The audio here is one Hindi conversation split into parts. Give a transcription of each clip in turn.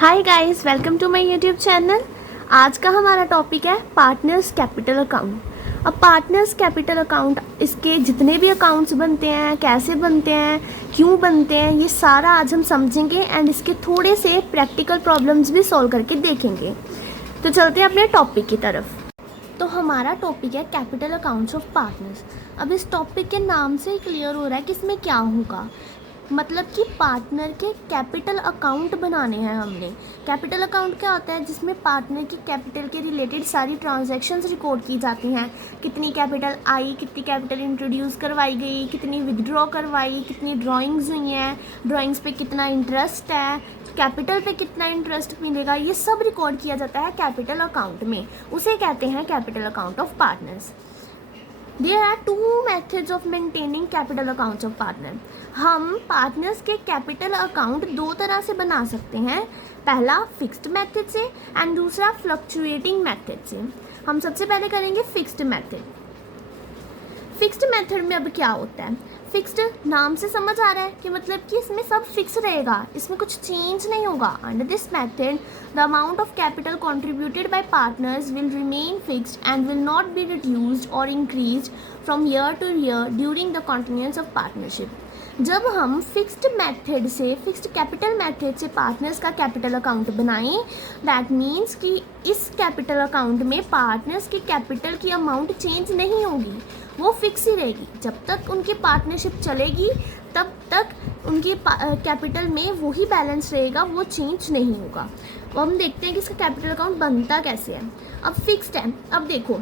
Hi guys, welcome to my YouTube channel. आज का हमारा टॉपिक है पार्टनर्स कैपिटल अकाउंट। अब पार्टनर्स कैपिटल अकाउंट, इसके जितने भी अकाउंट्स बनते हैं, कैसे बनते हैं, क्यों बनते हैं, ये सारा आज हम समझेंगे एंड इसके थोड़े से प्रैक्टिकल प्रॉब्लम्स भी सॉल्व करके देखेंगे। तो चलते हैं अपने टॉपिक की तरफ। तो हमारा टॉपिक है कैपिटल अकाउंट्स ऑफ पार्टनर्स। अब इस टॉपिक के नाम से ही क्लियर हो रहा है कि इसमें क्या होगा, मतलब कि पार्टनर के कैपिटल अकाउंट बनाने हैं हमने। कैपिटल अकाउंट क्या होता है? जिसमें पार्टनर की कैपिटल के रिलेटेड सारी ट्रांजैक्शंस रिकॉर्ड की जाती हैं। कितनी कैपिटल आई, कितनी कैपिटल इंट्रोड्यूस करवाई गई, कितनी विदड्रॉ करवाई, कितनी ड्राइंग्स हुई हैं, ड्राइंग्स पे कितना इंटरेस्ट है, कैपिटल पे कितना इंटरेस्ट मिलेगा, ये सब रिकॉर्ड किया जाता है कैपिटल अकाउंट में। उसे कहते हैं capital account of partners. There are two methods of maintaining capital accounts of partner. हम पार्टनर्स के कैपिटल अकाउंट दो तरह से बना सकते हैं। पहला फिक्स्ड मेथड से एंड दूसरा फ्लक्चुएटिंग मेथड से। हम सबसे पहले करेंगे फिक्स्ड मेथड। फिक्स्ड मेथड में अब क्या होता है? फिक्स्ड नाम से समझ आ रहा है कि मतलब कि इसमें सब फिक्स रहेगा, इसमें कुछ चेंज नहीं होगा। Under this method the amount of capital contributed by partners will remain fixed and will not be reduced और increased from year to year during the continuance of partnership. जब हम फिक्स्ड मेथड से, फिक्स्ड कैपिटल मेथड से पार्टनर्स का कैपिटल अकाउंट बनाएं, दैट मीन्स कि इस कैपिटल अकाउंट में पार्टनर्स की कैपिटल की अमाउंट चेंज नहीं होगी, वो फिक्स ही रहेगी। जब तक उनकी पार्टनरशिप चलेगी तब तक उनकी कैपिटल में वही बैलेंस रहेगा, वो चेंज नहीं होगा। अब हम देखते हैं कि इसका कैपिटल अकाउंट बनता कैसे है। अब फिक्स्ड है। अब देखो,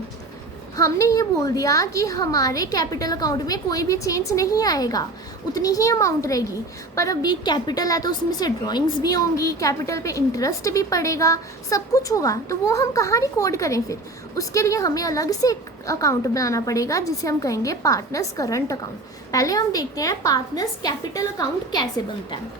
हमने ये बोल दिया कि हमारे कैपिटल अकाउंट में कोई भी चेंज नहीं आएगा, उतनी ही अमाउंट रहेगी। पर अभी कैपिटल है तो उसमें से ड्राइंग्स भी होंगी, कैपिटल पे इंटरेस्ट भी पड़ेगा, सब कुछ होगा। तो वो हम कहाँ रिकॉर्ड करें फिर? उसके लिए हमें अलग से एक अकाउंट बनाना पड़ेगा जिसे हम कहेंगे पार्टनर्स करंट अकाउंट। पहले हम देखते हैं पार्टनर्स कैपिटल अकाउंट कैसे बनता है।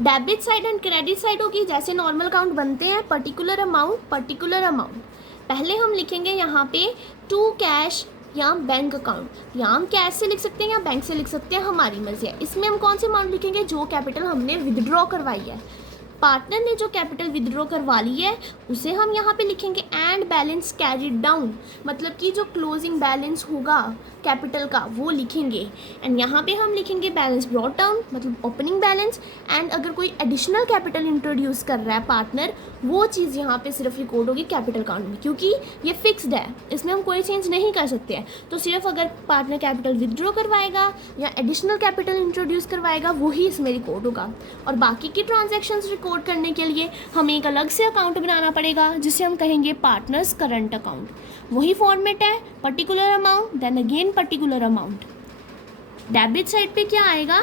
Debit side and credit side होगी। जैसे नॉर्मल अकाउंट बनते हैं, पर्टिकुलर अमाउंट। पहले हम लिखेंगे यहाँ पे टू कैश या बैंक अकाउंट। या हम कैश से लिख सकते हैं या बैंक से लिख सकते हैं, हमारी मर्जी है। इसमें हम कौन सी अमाउंट लिखेंगे? जो कैपिटल हमने विदड्रॉ करवाई है, पार्टनर ने जो कैपिटल विदड्रॉ करवा ली है उसे हम यहाँ पे लिखेंगे। एंड बैलेंस कैरिड डाउन, मतलब कि जो क्लोजिंग बैलेंस होगा कैपिटल का वो लिखेंगे। एंड यहाँ पे हम लिखेंगे बैलेंस ब्रॉट डाउन, मतलब ओपनिंग बैलेंस। एंड अगर कोई एडिशनल कैपिटल इंट्रोड्यूस कर रहा है पार्टनर, वो चीज़ यहाँ पे सिर्फ रिकॉर्ड होगी कैपिटल अकाउंट में, क्योंकि ये फिक्स्ड है, इसमें हम कोई चेंज नहीं कर सकते हैं। तो सिर्फ अगर पार्टनर कैपिटल विदड्रॉ करवाएगा या एडिशनल कैपिटल इंट्रोड्यूस करवाएगा वही इसमें रिकॉर्ड होगा। और बाकी की ट्रांजेक्शन्स रिकॉर्ड करने के लिए हमें एक अलग से अकाउंट बनाना पड़ेगा जिसे हम कहेंगे पार्टनर्स करंट अकाउंट। वही फॉर्मेट है, particular amount then again particular amount. Debit side पे क्या आएगा?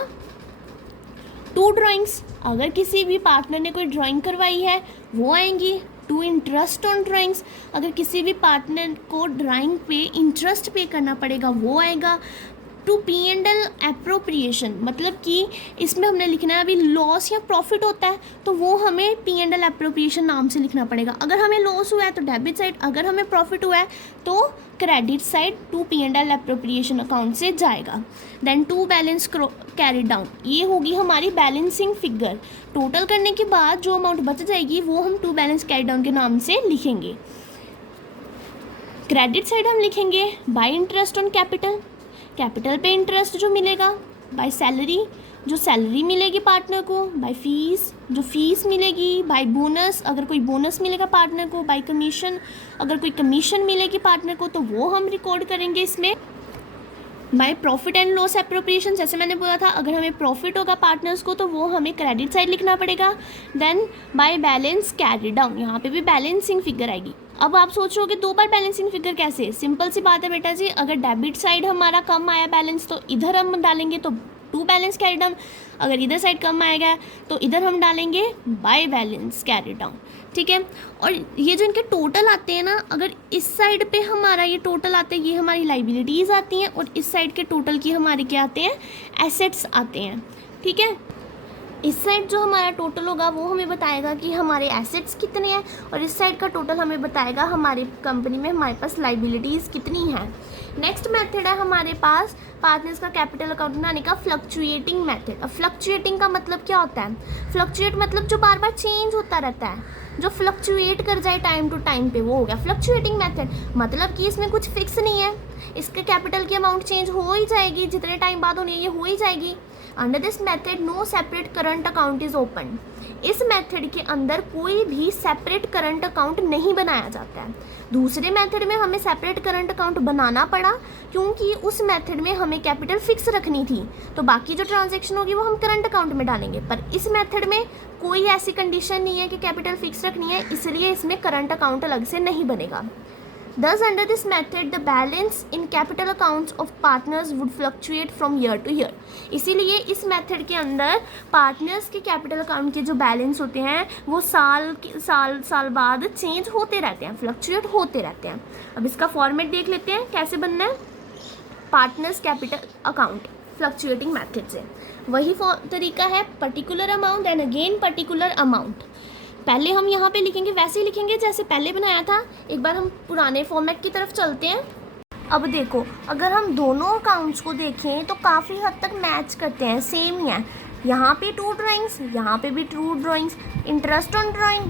टू ड्राइंग्स, अगर किसी भी पार्टनर ने कोई ड्राइंग करवाई है वो आएंगी। टू इंटरेस्ट ऑन ड्राइंग्स, अगर किसी भी पार्टनर को ड्राइंग पे इंटरेस्ट पे करना पड़ेगा वो आएगा। टू P&L एप्रोप्रिएशन, मतलब कि इसमें हमने लिखना है अभी लॉस या प्रॉफिट होता है तो वो हमें P&L एप्रोप्रिएशन नाम से लिखना पड़ेगा। अगर हमें लॉस हुआ है तो डेबिट साइड, अगर हमें प्रॉफिट हुआ है तो credit side to P&L appropriation account से जाएगा। Then to balance carried down, ये होगी हमारी बैलेंसिंग फिगर। टोटल करने के बाद जो अमाउंट बच जाएगी वो हम टू बैलेंस कैरिड डाउन के नाम से लिखेंगे। क्रेडिट साइड हम लिखेंगे bye interest on capital, capital पे इंटरेस्ट जो मिलेगा, बाय सैलरी जो सैलरी मिलेगी पार्टनर को, बाय फीस जो फीस मिलेगी, बाय बोनस अगर कोई बोनस मिलेगा पार्टनर को, बाय कमीशन अगर कोई कमीशन मिलेगी पार्टनर को तो वो हम रिकॉर्ड करेंगे इसमें। By profit and loss appropriation, जैसे मैंने बोला था अगर हमें प्रॉफिट होगा पार्टनर्स को तो वो हमें क्रेडिट साइड लिखना पड़ेगा। Then by balance carry down, यहाँ पे भी बैलेंसिंग फिगर आएगी। अब आप सोच रहे हो कि दो बार बैलेंसिंग फिगर कैसे? सिंपल सी बात है बेटा जी, अगर डेबिट साइड हमारा कम आया बैलेंस तो इधर हम डालेंगे तो टू बैलेंस कैरी डाउन, अगर इधर साइड कम आएगा तो इधर हम डालेंगे बाय बैलेंस कैरी डाउन। ठीक है। और ये जो इनके टोटल आते हैं ना, अगर इस साइड पे हमारा ये टोटल आते हैं, ये हमारी लाइबिलिटीज़ आती हैं और इस साइड के टोटल की हमारे क्या आते हैं? एसेट्स आते हैं। ठीक है। इस साइड जो हमारा टोटल होगा वो हमें बताएगा कि हमारे एसेट्स कितने हैं, और इस साइड का टोटल हमें बताएगा हमारी कंपनी में हमारे पास लाइबिलिटीज़ कितनी हैं। नेक्स्ट मेथड है हमारे पास पार्टनर्स का कैपिटल अकाउंट बनाने का फ्लक्चुएटिंग मेथड। अब फ्लक्चुएटिंग का मतलब क्या होता है? फ्लक्चुएट मतलब जो बार बार चेंज होता रहता है, जो फ्लक्चुएट कर जाए टाइम टू टाइम पे, वो हो गया फ्लक्चुएटिंग मेथड। मतलब कि इसमें कुछ फिक्स नहीं है, इसके कैपिटल की अमाउंट चेंज हो ही जाएगी, जितने टाइम बाद होनी है ये हो ही जाएगी। Under this method no separate current account is open. इस मेथड के अंदर कोई भी सेपरेट करंट अकाउंट नहीं बनाया जाता है। दूसरे मेथड में हमें सेपरेट करंट अकाउंट बनाना पड़ा क्योंकि उस मेथड में हमें कैपिटल फिक्स रखनी थी, तो बाकी जो ट्रांजैक्शन होगी वो हम करंट अकाउंट में डालेंगे। पर इस मेथड में कोई ऐसी कंडीशन नहीं है कि कैपिटल फिक्स रखनी है, इसलिए इसमें करंट अकाउंट अलग से नहीं बनेगा। Thus, under this method, the balance in capital accounts of partners would fluctuate from year to year. इसीलिए इस मेथड के अंदर पार्टनर्स के कैपिटल अकाउंट के जो बैलेंस होते हैं वो साल बाद चेंज होते रहते हैं, फ्लक्चुएट होते रहते हैं। अब इसका फॉर्मेट देख लेते हैं कैसे बनना है। Partners capital account fluctuating method से वही तरीका है, particular amount and again particular amount. पहले हम यहाँ पे लिखेंगे वैसे ही लिखेंगे जैसे पहले बनाया था। एक बार हम पुराने फॉर्मेट की तरफ चलते हैं। अब देखो, अगर हम दोनों अकाउंट्स को देखें तो काफ़ी हद तक मैच करते हैं, सेम ही है। यहाँ पे ट्रू ड्राइंग्स, यहाँ पे भी true drawings, interest on drawing,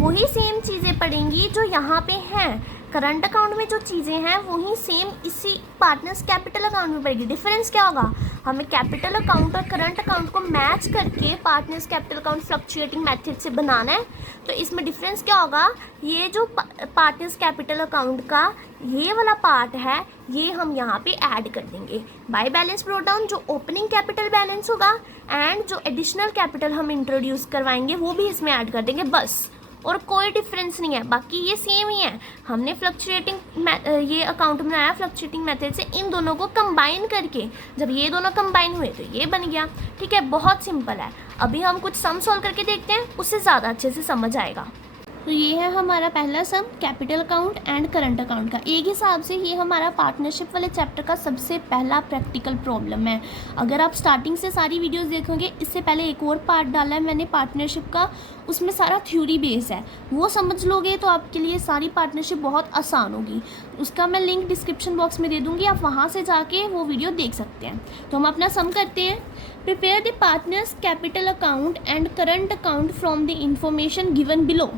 वही सेम चीज़ें पड़ेंगी जो यहाँ पे हैं। करंट अकाउंट में जो चीज़ें हैं वही सेम इसी पार्टनर्स कैपिटल अकाउंट में पड़ेगी। डिफरेंस क्या होगा? हमें कैपिटल अकाउंट और करंट अकाउंट को मैच करके partners capital account fluctuating method से बनाना है। तो इसमें डिफरेंस क्या होगा? ये जो पार्टनर्स कैपिटल अकाउंट का ये वाला पार्ट है ये हम यहाँ पे ऐड कर देंगे। बाय बैलेंस ब्रोट डाउन जो ओपनिंग कैपिटल बैलेंस होगा एंड जो एडिशनल कैपिटल हम इंट्रोड्यूस करवाएंगे वो भी इसमें ऐड कर देंगे, बस। और कोई डिफरेंस नहीं है, बाकी ये सेम ही है। हमने फ्लक्चुएटिंग ये अकाउंट बनाया फ्लक्चुएटिंग मेथड से, इन दोनों को कंबाइन करके जब ये दोनों कंबाइन हुए तो ये बन गया। ठीक है, बहुत सिंपल है। अभी हम कुछ सम सॉल्व करके देखते हैं, उससे ज़्यादा अच्छे से समझ आएगा। तो ये है हमारा पहला sum capital account and current account का। एक हिसाब से ये हमारा पार्टनरशिप वाले चैप्टर का सबसे पहला प्रैक्टिकल प्रॉब्लम है। अगर आप स्टार्टिंग से सारी वीडियोस देखोगे, इससे पहले एक और पार्ट डाला है मैंने पार्टनरशिप का, उसमें सारा थ्योरी बेस है, वो समझ लोगे तो आपके लिए सारी पार्टनरशिप बहुत आसान होगी। उसका मैं लिंक डिस्क्रिप्शन बॉक्स में दे दूँगी, आप वहाँ से जाके वो वीडियो देख सकते हैं। तो हम अपना सम करते हैं। Prepare the partners capital account and current account from the information given below.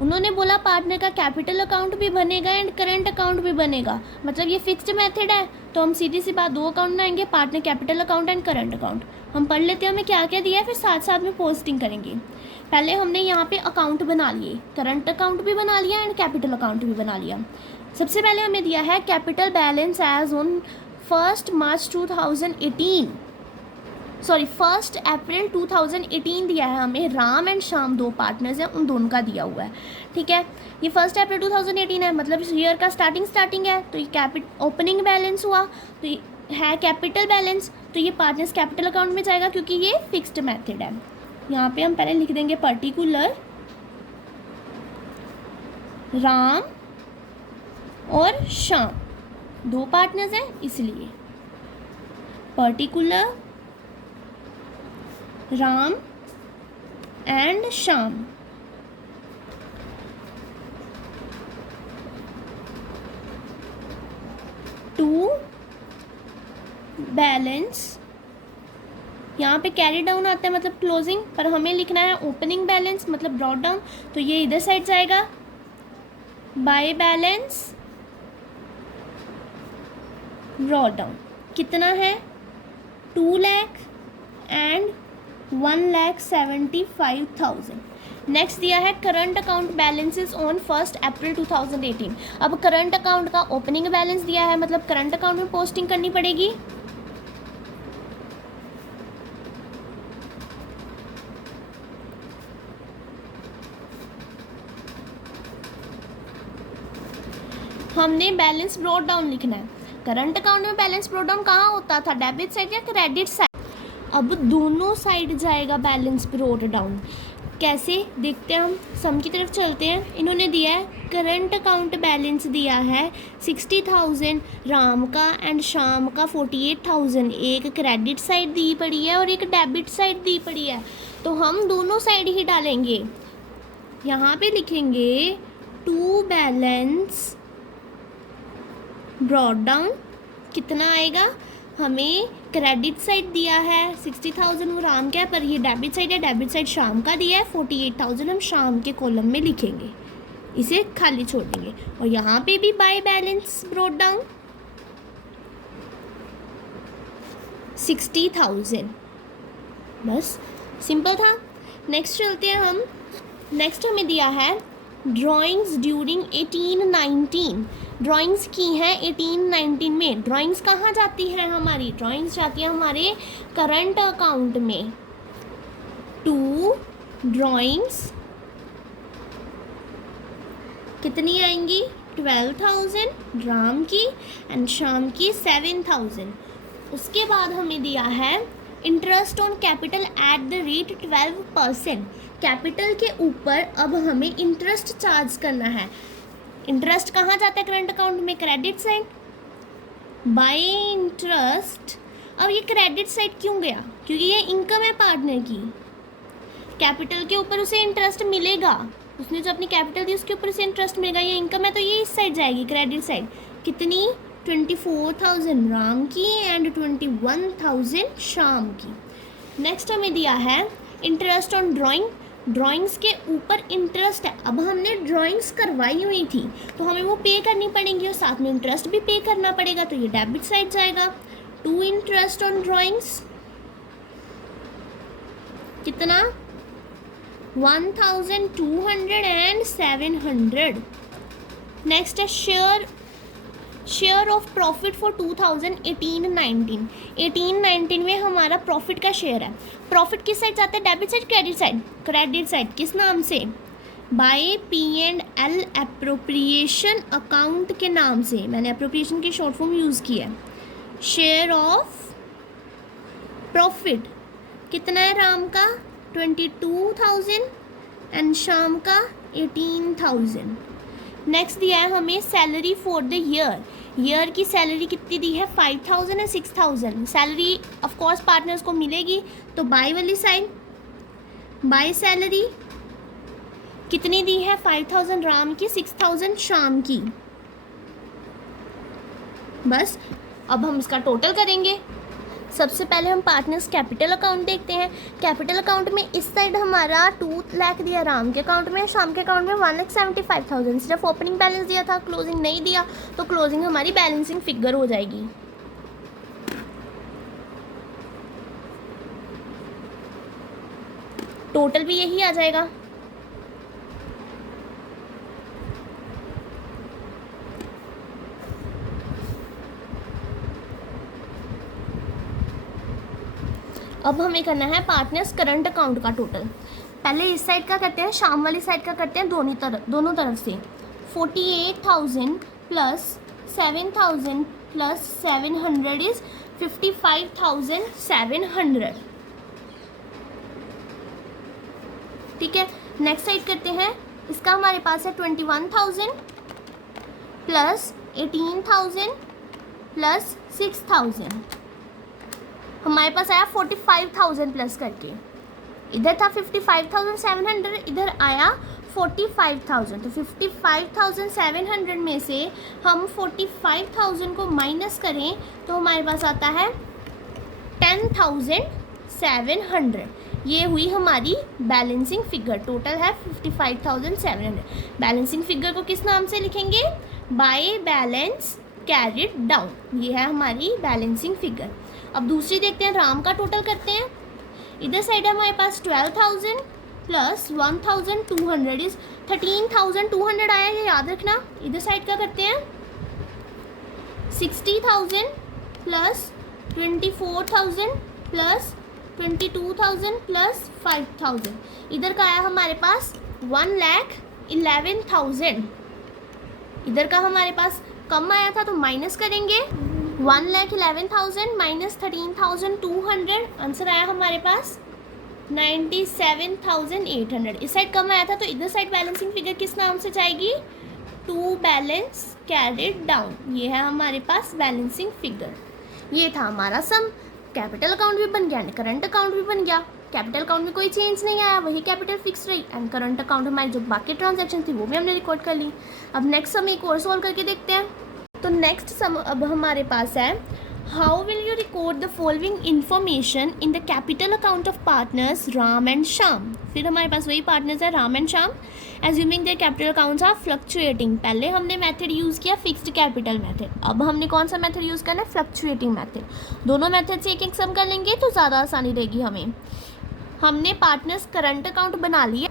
उन्होंने बोला पार्टनर का कैपिटल अकाउंट भी बनेगा एंड करंट अकाउंट भी बनेगा, मतलब ये फिक्स्ड मेथड है। तो हम सीधी सी बात दो अकाउंट बनाएंगे, partner capital account and current account. हम पढ़ लेते हैं हमें क्या क्या दिया है, फिर साथ साथ में पोस्टिंग करेंगे। पहले हमने यहाँ पे अकाउंट बना लिए, करंट अकाउंट भी बना लिया एंड कैपिटल अकाउंट भी बना लिया। सबसे पहले हमें दिया है capital balance as on 1 March 2018, sorry 1 April 2018 दिया है हमें। राम एंड श्याम दो पार्टनर्स हैं, उन दोनों का दिया हुआ है। ठीक है, ये 1 अप्रैल 2018 है, मतलब इस ईयर का स्टार्टिंग है। तो ये ओपनिंग बैलेंस हुआ, तो ये है कैपिटल बैलेंस, तो ये पार्टनर्स कैपिटल अकाउंट में जाएगा क्योंकि ये फिक्स्ड मेथड है। यहाँ पे हम पहले लिख देंगे पर्टिकुलर राम और श्याम, दो पार्टनर्स हैं इसलिए particular Ram and Shyam. To balance, यहाँ पे कैरी डाउन आता है मतलब क्लोजिंग, पर हमें लिखना है ओपनिंग बैलेंस मतलब ब्रॉट डाउन, तो ये इधर साइड जाएगा। बाय बैलेंस ब्रॉट डाउन कितना है? 2 लाख एंड 1,75,000। नेक्स्ट दिया है current account balances on 1 April 2018। अब करंट अकाउंट का ओपनिंग बैलेंस दिया है, मतलब करंट अकाउंट में पोस्टिंग करनी पड़ेगी। हमने बैलेंस ब्रॉट डाउन लिखना है। करंट अकाउंट में बैलेंस ब्रॉट डाउन कहाँ होता था? डेबिट साइड या क्रेडिट साइड? अब दोनों साइड जाएगा बैलेंस ब्रॉट डाउन। कैसे देखते हैं हम, सम की तरफ चलते हैं। इन्होंने दिया है करंट अकाउंट बैलेंस दिया है 60,000 राम का एंड शाम का 48,000। एक क्रेडिट साइड दी पड़ी है और एक डेबिट साइड दी पड़ी है, तो हम दोनों साइड ही डालेंगे। यहाँ पे लिखेंगे टू बैलेंस ब्रॉट डाउन। कितना आएगा, हमें क्रेडिट साइड दिया है 60,000 वो राम का है, पर ये डेबिट साइड है, डेबिट साइड शाम का दिया है 48,000 हम शाम के कॉलम में लिखेंगे, इसे खाली छोड़ देंगे। और यहाँ पे भी बाय बैलेंस ब्रॉट डाउन 60,000, बस सिंपल था। नेक्स्ट चलते हैं हम। नेक्स्ट हमें दिया है ड्राइंग्स ड्यूरिंग 18-19। ड्राइंग्स की हैं 18-19 में। ड्राइंग्स कहाँ जाती है हमारी, ड्राइंग्स जाती है हमारे करंट अकाउंट में। टू ड्राइंग्स कितनी आएंगी, 12,000 राम की एंड शाम की 7,000। उसके बाद हमें दिया है interest on capital at the rate 12%। Capital के ऊपर अब हमें इंटरेस्ट चार्ज करना है। इंटरेस्ट कहाँ जाता है करंट अकाउंट में, क्रेडिट साइड। बाय इंटरेस्ट, अब ये क्रेडिट साइड क्यों गया, क्योंकि ये इनकम है पार्टनर की। कैपिटल के ऊपर उसे इंटरेस्ट मिलेगा, उसने जो अपनी कैपिटल दी उसके ऊपर उसे इंटरेस्ट मिलेगा, ये इनकम है तो ये इस साइड जाएगी, क्रेडिट साइड। कितनी, 24,000 राम की एंड 21,000 शाम की। नेक्स्ट हमें दिया है इंटरेस्ट ऑन ड्राइंग। ड्राइंग्स के ऊपर इंटरेस्ट है। अब हमने ड्राइंग्स करवाई हुई थी तो हमें वो पे करनी पड़ेंगी और साथ में इंटरेस्ट भी पे करना पड़ेगा, तो ये डेबिट साइड जाएगा। टू इंटरेस्ट ऑन ड्राइंग्स कितना, 1,200 एंड 700। नेक्स्ट है शेयर ऑफ प्रॉफिट फॉर 2018-19। 18-19 में हमारा प्रॉफिट का शेयर है। प्रॉफिट किस साइड जाता है, debit side credit side, credit side. किस नाम से, बाय P&L एप्रोप्रिएशन अकाउंट के नाम से। मैंने एप्रोप्रिएशन की शॉर्ट फॉर्म यूज़ की है। शेयर ऑफ प्रॉफिट कितना है, राम का 22,000 एंड शाम का 18,000। नेक्स्ट दिया है हमें सैलरी फॉर द ईयर की सैलरी कितनी दी है, 5,000 and 6,000। Salary of course partners को मिलेगी, तो बाय वाली साइड, बाय सैलरी कितनी दी है, 5,000 राम की, 6,000 शाम की। बस अब हम इसका टोटल करेंगे। सबसे पहले हम पार्टनर्स कैपिटल अकाउंट देखते हैं। कैपिटल अकाउंट में इस साइड हमारा 2 लाख दिया राम के अकाउंट में, शाम के अकाउंट में 1,75,000। सिर्फ ओपनिंग बैलेंस दिया था, क्लोजिंग नहीं दिया, तो क्लोजिंग हमारी बैलेंसिंग फिगर हो जाएगी। टोटल भी यही आ जाएगा। अब हमें करना है पार्टनर्स करंट अकाउंट का टोटल। पहले इस साइड का करते हैं, शाम वाली साइड का करते हैं, दोनों तरफ से। 48,000 प्लस 7,000 प्लस 700 इज 55,700। ठीक है, नेक्स्ट साइड करते हैं। इसका हमारे पास है 21,000 प्लस 18,000 प्लस 6,000। हमारे पास आया 45,000 प्लस करके। इधर था 55,700, इधर आया 45,000। तो 55,700 में से हम 45,000 को माइनस करें तो हमारे पास आता है 10,700। ये हुई हमारी बैलेंसिंग फिगर। टोटल है 55,700। बैलेंसिंग फिगर को किस नाम से लिखेंगे, बाय बैलेंस कैरिड डाउन। ये है हमारी बैलेंसिंग फिगर। अब दूसरी देखते हैं, राम का टोटल करते हैं। इधर साइड है हमारे पास 12,000 प्लस 1,200 इज 13,200 आया, ये याद रखना। इधर साइड का करते हैं 60,000 प्लस 24,000 प्लस 22,000 प्लस 5,000। इधर का आया हमारे पास 1,11,000। इधर का हमारे पास कम आया था तो माइनस करेंगे 1,11,000 माइनस 13,200, आंसर आया हमारे पास 97,800। इस साइड कम आया था तो इधर साइड बैलेंसिंग फिगर किस नाम से जाएगी? To balance carried down. ये है हमारे पास बैलेंसिंग फिगर। ये था हमारा सम। कैपिटल अकाउंट भी बन गया एंड करंट अकाउंट भी बन गया। कैपिटल अकाउंट में कोई चेंज नहीं आया, वही कैपिटल फिक्स रही, एंड करंट अकाउंट हमारी जो बाकी ट्रांजैक्शन थी वो भी हमने रिकॉर्ड कर ली। अब नेक्स्ट सम एक और सॉल्व करके देखते हैं। तो नेक्स्ट सम अब हमारे पास है, how will you record the following information in the capital account of partners Ram and Shyam. फिर हमारे पास वही पार्टनर्स है Ram and Shyam. Assuming their capital accounts are fluctuating. पहले हमने मेथड यूज़ किया फिक्स्ड कैपिटल मेथड, अब हमने कौन सा मेथड यूज़ करना है? Fluctuating method. दोनों मेथड से एक एक सम कर लेंगे तो ज़्यादा आसानी रहेगी हमें। हमने पार्टनर्स करंट अकाउंट बना लिए।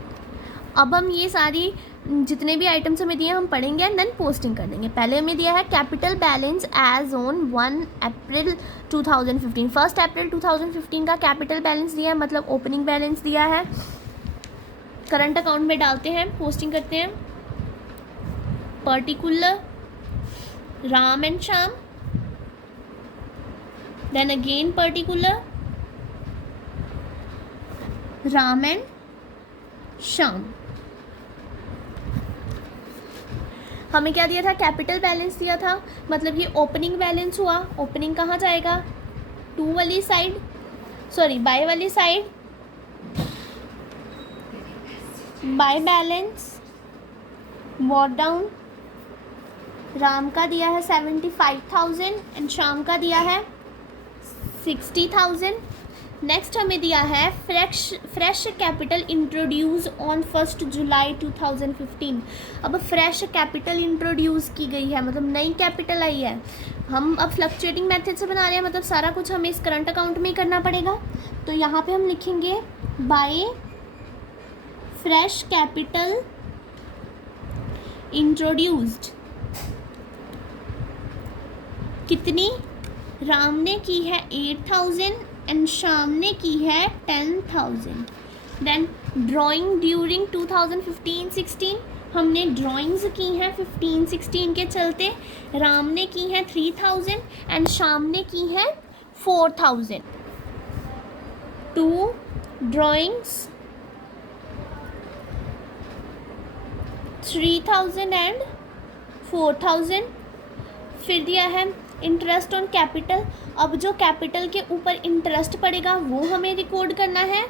अब हम ये सारी जितने भी आइटम्स हमें दिए हम पढ़ेंगे एंड देन पोस्टिंग कर देंगे। पहले हमें दिया है कैपिटल बैलेंस एज ऑन 1 अप्रैल 2015। 1 अप्रैल 2015 का कैपिटल बैलेंस दिया है, मतलब ओपनिंग बैलेंस दिया है। करंट अकाउंट में डालते हैं, पोस्टिंग करते हैं। Particular Ram and Shyam, then again particular Ram and Shyam. हमें क्या दिया था? कैपिटल बैलेंस दिया था, मतलब ये ओपनिंग बैलेंस हुआ। ओपनिंग कहाँ जाएगा? टू वाली साइड, सॉरी बाय वाली साइड। By balance what down. Ram का दिया है 75,000 एंड श्याम का दिया है 60,000। नेक्स्ट हमें दिया है फ्रेश कैपिटल इंट्रोड्यूस ऑन 1 जुलाई 2015। अब फ्रेश कैपिटल इंट्रोड्यूस की गई है, मतलब नई कैपिटल आई है। हम अब फ्लक्चुएटिंग मेथड से बना रहे हैं, मतलब सारा कुछ हमें इस करंट अकाउंट में ही करना पड़ेगा। तो यहाँ पे हम लिखेंगे बाय फ्रेश कैपिटल इंट्रोड्यूस्ड। कितनी? राम ने की है 8,000 एंड श्याम ने की है 10,000। देन ड्राइंग ड्यूरिंग 2015-16 हमने ड्राइंग्स की हैं 15-16 के चलते। राम ने की है 3,000 एंड श्याम ने की है 4,000। 2 ड्राइंग्स 3,000 एंड 4,000। फिर दिया है इंटरेस्ट ऑन कैपिटल। अब जो कैपिटल के ऊपर इंटरेस्ट पड़ेगा वो हमें रिकॉर्ड करना है।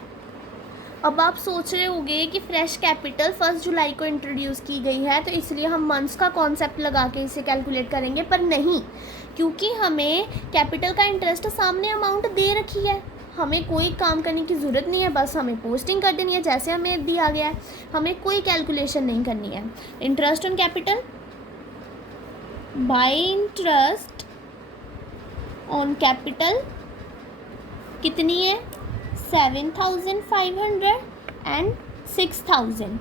अब आप सोच रहे होंगे कि फ्रेश कैपिटल 1 जुलाई को इंट्रोड्यूस की गई है तो इसलिए हम मंथ्स का कॉन्सेप्ट लगा के इसे कैलकुलेट करेंगे, पर नहीं, क्योंकि हमें कैपिटल का इंटरेस्ट सामने अमाउंट दे रखी है। हमें कोई काम करने की ज़रूरत नहीं है, बस हमें पोस्टिंग कर देनी है जैसे हमें दिया गया है। हमें कोई कैलकुलेशन नहीं करनी है। Interest on capital by interest on capital कितनी है? 7,500 एंड 6,000।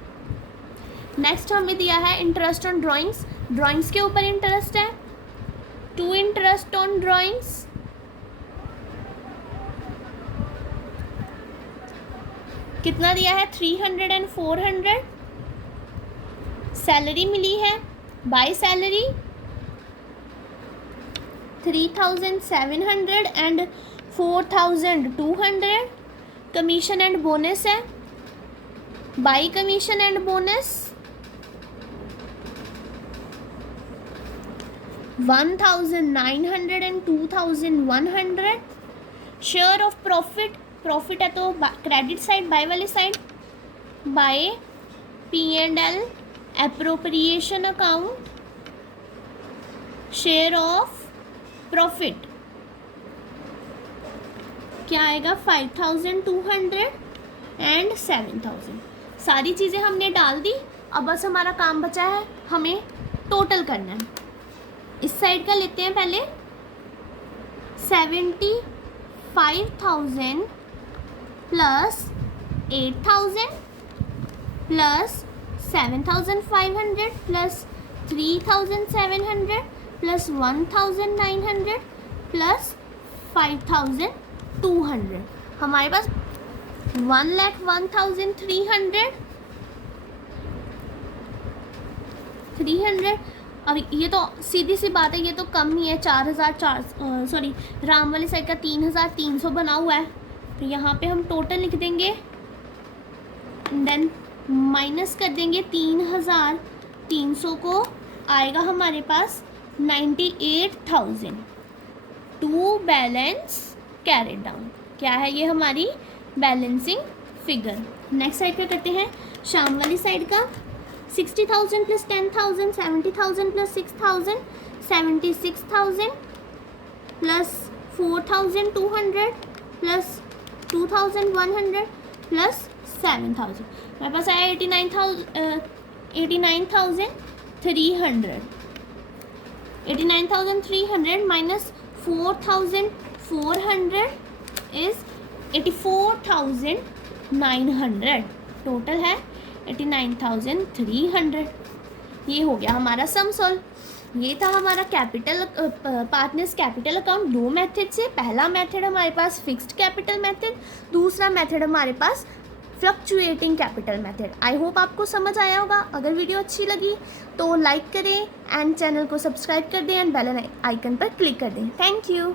नेक्स्ट हमें दिया है इंटरेस्ट ऑन ड्राइंग्स। ड्राइंग्स के ऊपर इंटरेस्ट है 2 इंटरेस्ट ऑन ड्राइंग्स। कितना दिया है? 300 एंड 400। सैलरी मिली है by salary 3,700 and 4,200। Commission and bonus है by commission and bonus 1,900 and 2,100। Share of profit, profit है तो क्रेडिट साइड बाय वाली साइड, by P&L appropriation account share of profit क्या आएगा? 5,200 एंड 7,000। सारी चीज़ें हमने डाल दी। अब बस हमारा काम बचा है, हमें टोटल करना है। इस साइड का लेते हैं पहले। 75,000 plus 8,000 plus 7,500 plus 3,700 plus 1,900 plus 5,200। हमारे पास 1,01,300। अब ये तो सीधी सी बात है, ये तो कम ही है, 4,000 राम वाली साइड का 3,300 बना हुआ है। तो यहाँ पे हम टोटल लिख देंगे, देन माइनस कर देंगे 3,300 को, आएगा हमारे पास 98,000 टू बैलेंस कैरिड डाउन। क्या है ये हमारी बैलेंसिंग फिगर। नेक्स्ट साइड पे करते हैं शाम वाली साइड का। 60,000 plus 10,000, 70,000 plus 6,000, 76,000 plus 4,200 plus 2,100 plus 7,000, मेरे पास आया 89,300। 89,300 माइनस 4,400 इज 84,900, टोटल है 89,300। ये हो गया हमारा सम सॉल्व। ये था हमारा कैपिटल पार्टनर्स कैपिटल अकाउंट। दो मेथड से, पहला मेथड हमारे पास फिक्स्ड कैपिटल मेथड, दूसरा मेथड हमारे पास fluctuating capital method. I hope आपको समझ आया होगा। अगर वीडियो अच्छी लगी तो लाइक करें एंड चैनल को सब्सक्राइब कर दें एंड बेल आइकन पर क्लिक कर दें। Thank you.